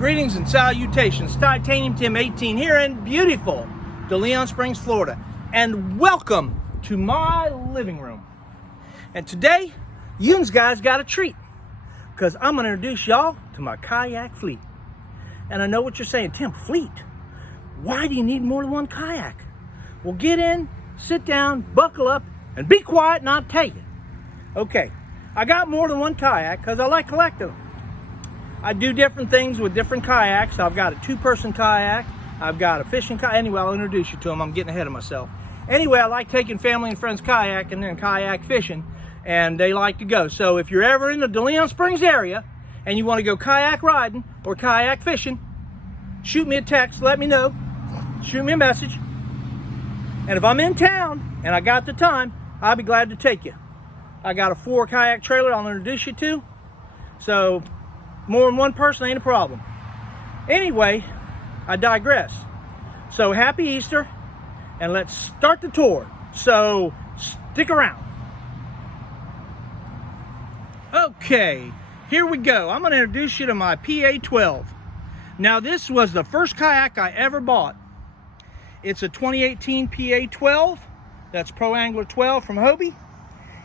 Greetings and salutations. Titanium Tim 18 here in beautiful DeLeon Springs, Florida. And welcome to my living room. And today, you guys got a treat, because I'm going to introduce y'all to my kayak fleet. And I know what you're saying, Tim, fleet? Why do you need more than one kayak? Well, get in, sit down, buckle up, and be quiet, and I'll tell you. Okay, I got more than one kayak because I like collecting them. I do different things with different kayaks. I've got a two-person kayak. I've got a fishing kayak. Anyway, I'll introduce you to them. I'm getting ahead of myself. Anyway, I like taking family and friends kayak and then kayak fishing, and they like to go. So if you're ever in the DeLeon Springs area and you want to go kayak riding or kayak fishing, shoot me a text, let me know, shoot me a message. And if I'm in town and I got the time, I'll be glad to take you. I got a 4 kayak trailer I'll introduce you to. So more than one person ain't a problem. Anyway, I digress. So happy Easter, and let's start the tour. So stick around. Okay, here we go. I'm going to introduce you to my PA-12. Now this was the first kayak I ever bought. It's a 2018 PA-12. That's Pro Angler 12 from Hobie.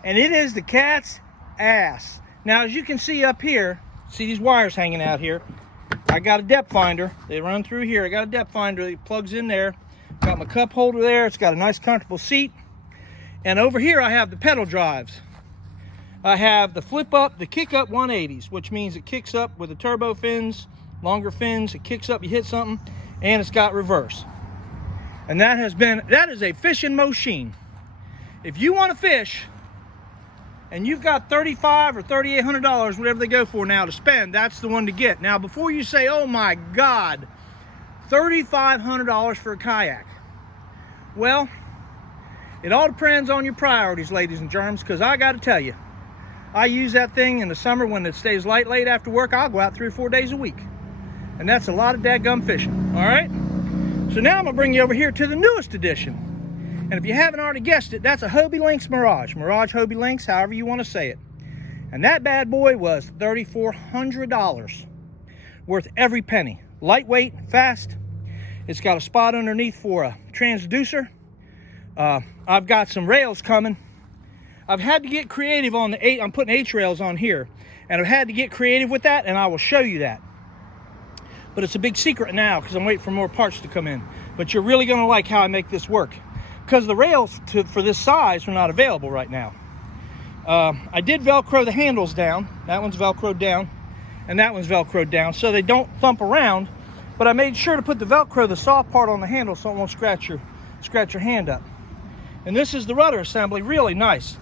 And it is the cat's ass. Now as you can see up here, see these wires hanging out here, I got a depth finder. They run through here. I got a depth finder that plugs in there. Got my cup holder there. It's got a nice comfortable seat. And over here I have the pedal drives. I have the flip up, the kick up 180s, which means it kicks up with the turbo fins, longer fins. It kicks up, you hit something, and it's got reverse. And that is a fishing machine. If you want to fish and you've got $3,500 or $3,800, whatever they go for now to spend, that's the one to get. Now, before you say, oh my God, $3,500 for a kayak. Well, it all depends on your priorities, ladies and germs, because I got to tell you, I use that thing in the summer when it stays light late after work. I'll go out 3 or 4 days a week. And that's a lot of dadgum fishing, all right? So now I'm gonna bring you over here to the newest edition. And if you haven't already guessed it, that's a Hobie Mirage. Mirage Hobie Lynx, however you want to say it. And that bad boy was $3,400. Worth every penny. Lightweight, fast. It's got a spot underneath for a transducer. I've got some rails coming. I've had to get creative on the 8. I'm putting H-rails on here. And I've had to get creative with that, and I will show you that. But it's a big secret now because I'm waiting for more parts to come in. But you're really going to like how I make this work, because the rails for this size are not available right now. I did Velcro the handles down. That one's Velcroed down, and that one's Velcroed down, so they don't thump around. But I made sure to put the Velcro, the soft part, on the handle so it won't scratch your hand up. And this is the rudder assembly, really nice.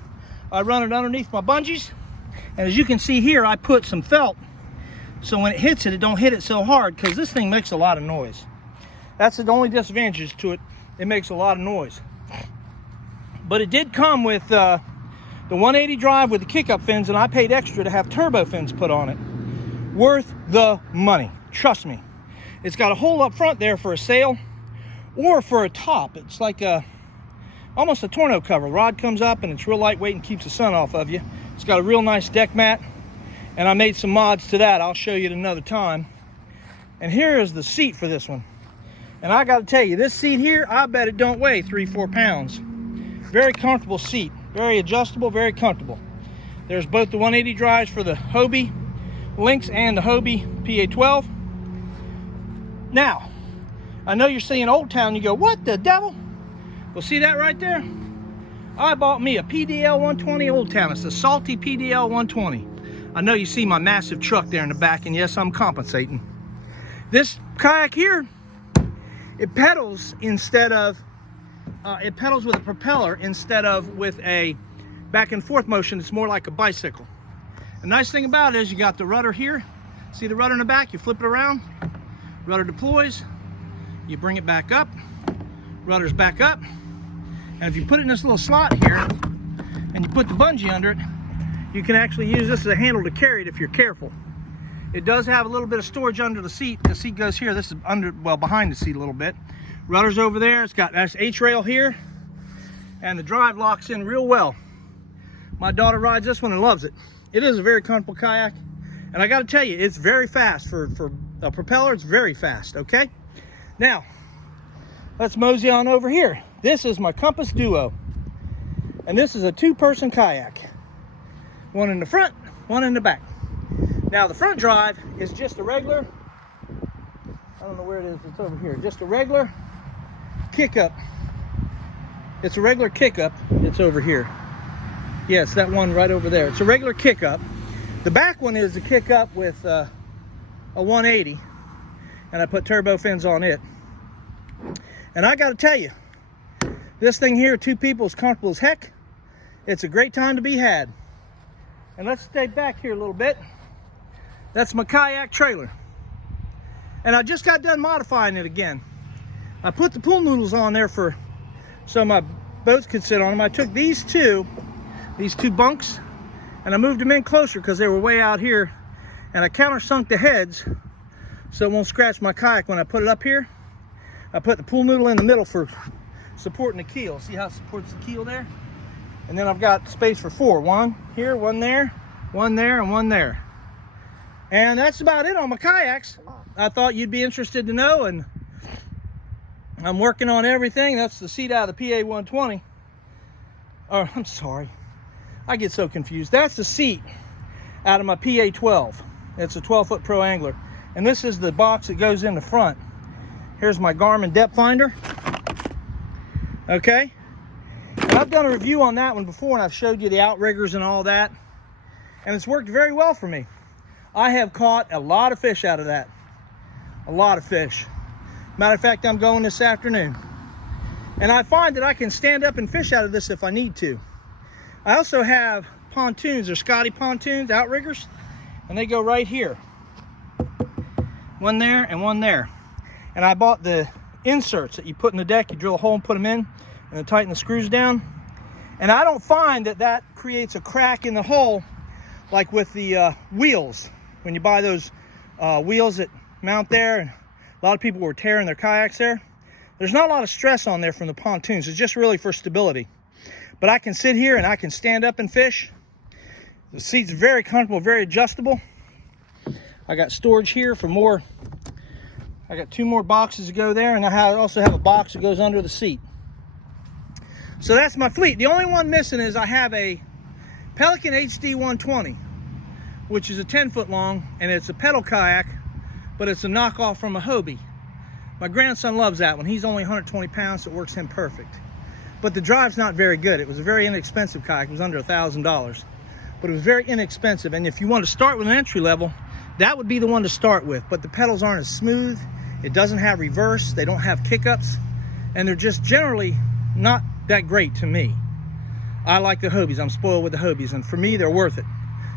I run it underneath my bungees, and as you can see here, I put some felt so when it hits it, it don't hit it so hard, because this thing makes a lot of noise. That's the only disadvantage to it. It makes a lot of noise. But it did come with the 180 drive with the kick-up fins, and I paid extra to have turbo fins put on it. Worth the money, trust me. It's got a hole up front there for a sail or for a top. It's like almost a tonneau cover. The rod comes up and it's real lightweight and keeps the sun off of you. It's got a real nice deck mat. And I made some mods to that. I'll show you at another time. And here is the seat for this one. And I got to tell you, this seat here, I bet it don't weigh 3-4 pounds. Very comfortable seat. Very adjustable, very comfortable. There's both the 180 drives for the Hobie Lynx and the Hobie PA-12. Now, I know you're seeing Old Town. You go, what the devil? Well, see that right there? I bought me a PDL 120 Old Town. It's a salty PDL 120. I know you see my massive truck there in the back, and yes, I'm compensating. This kayak here, it pedals with a propeller instead of with a back and forth motion. It's more like a bicycle. The nice thing about it is you got the rudder here. See the rudder in the back? You flip it around, rudder deploys, you bring it back up, rudder's back up, and if you put it in this little slot here and you put the bungee under it, you can actually use this as a handle to carry it if you're careful. It does have a little bit of storage under the seat. The seat goes here. This is behind the seat a little bit. Rudder's over there. It's got this H-rail here, and the drive locks in real well. My daughter rides this one and loves it. It is a very comfortable kayak, and I got to tell you, it's very fast for a propeller. It's very fast, okay? Now, let's mosey on over here. This is my Compass Duo. And this is a 2-person kayak. One in the front, one in the back. Now, the front drive is just a regular, I don't know where it is, it's over here. Just a regular kick up. It's a regular kick up. It's over here. Yes, that one right over there. It's a regular kick up. The back one is a kick up with a 180, and I put turbo fins on it. And I got to tell you, this thing here, 2 people, is comfortable as heck. It's a great time to be had. And let's stay back here a little bit. That's my kayak trailer. And I just got done modifying it again. I put the pool noodles on there so my boats could sit on them. I took these two bunks, and I moved them in closer because they were way out here. And I countersunk the heads so it won't scratch my kayak when I put it up here. I put the pool noodle in the middle for supporting the keel. See how it supports the keel there? And then I've got space for 4. One here, one there, one there, and one there. And that's about it on my kayaks. I thought you'd be interested to know, and I'm working on everything. That's the seat out of the PA 120. Oh, I'm sorry. I get so confused. That's the seat out of my PA 12. It's a 12-foot Pro Angler. And this is the box that goes in the front. Here's my Garmin depth finder. Okay. And I've done a review on that one before, and I've showed you the outriggers and all that. And it's worked very well for me. I have caught a lot of fish out of that. A lot of fish. Matter of fact, I'm going this afternoon. And I find that I can stand up and fish out of this if I need to. I also have pontoons, or Scotty pontoons, outriggers, and they go right here. One there and one there. And I bought the inserts that you put in the deck. You drill a hole and put them in, and then tighten the screws down. And I don't find that creates a crack in the hull like with the wheels. When you buy those wheels that mount there, and a lot of people were tearing their kayaks there. There's not a lot of stress on there from the pontoons. It's just really for stability. But I can sit here and I can stand up and fish. The seat's very comfortable, very adjustable. I got storage here for more. I got 2 more boxes to go there, and I also have a box that goes under the seat. So that's my fleet. The only one missing is I have a Pelican HD 120, which is a 10-foot long, and it's a pedal kayak, but it's a knockoff from a Hobie. My grandson loves that one. He's only 120 pounds, so it works him perfect. But the drive's not very good. It was a very inexpensive kayak. It was under $1,000, but it was very inexpensive. And if you want to start with an entry level, that would be the one to start with. But the pedals aren't as smooth. It doesn't have reverse. They don't have kick-ups, and they're just generally not that great to me. I like the Hobies. I'm spoiled with the Hobies, and for me, they're worth it.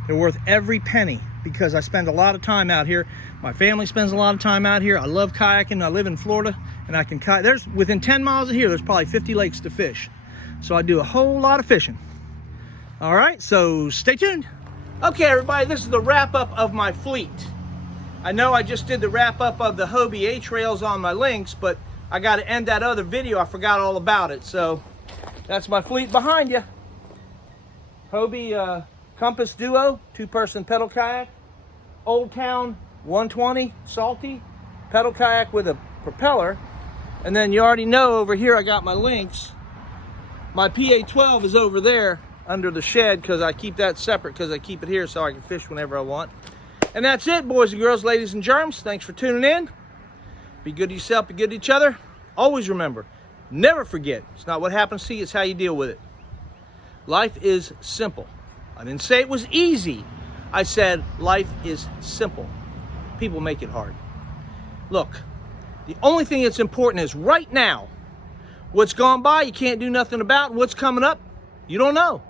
They're worth every penny because I spend a lot of time out here. My family spends a lot of time out here. I love kayaking. I live in Florida, and I can kayak. There's within 10 miles of here, there's probably 50 lakes to fish. So I do a whole lot of fishing. All right, so stay tuned. Okay, everybody, this is the wrap-up of my fleet. I know I just did the wrap-up of the Hobie A-Trails on my links, but I got to end that other video. I forgot all about it. So that's my fleet behind you. Hobie Compass Duo, 2-person pedal kayak. Old Town 120 Salty pedal kayak with a propeller. And then you already know over here I got my links. My PA-12 is over there under the shed because I keep that separate because I keep it here so I can fish whenever I want. And that's it, boys and girls, ladies and germs. Thanks for tuning in. Be good to yourself, be good to each other. Always remember, never forget, it's not what happens to you, it's how you deal with it. Life is simple. I didn't say it was easy. I said life is simple. People make it hard. Look, the only thing that's important is right now. What's gone by, you can't do nothing about. What's coming up, you don't know.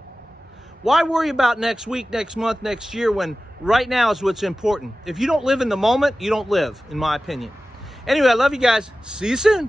Why worry about next week, next month, next year when right now is what's important? If you don't live in the moment, you don't live, in my opinion. Anyway, I love you guys. See you soon.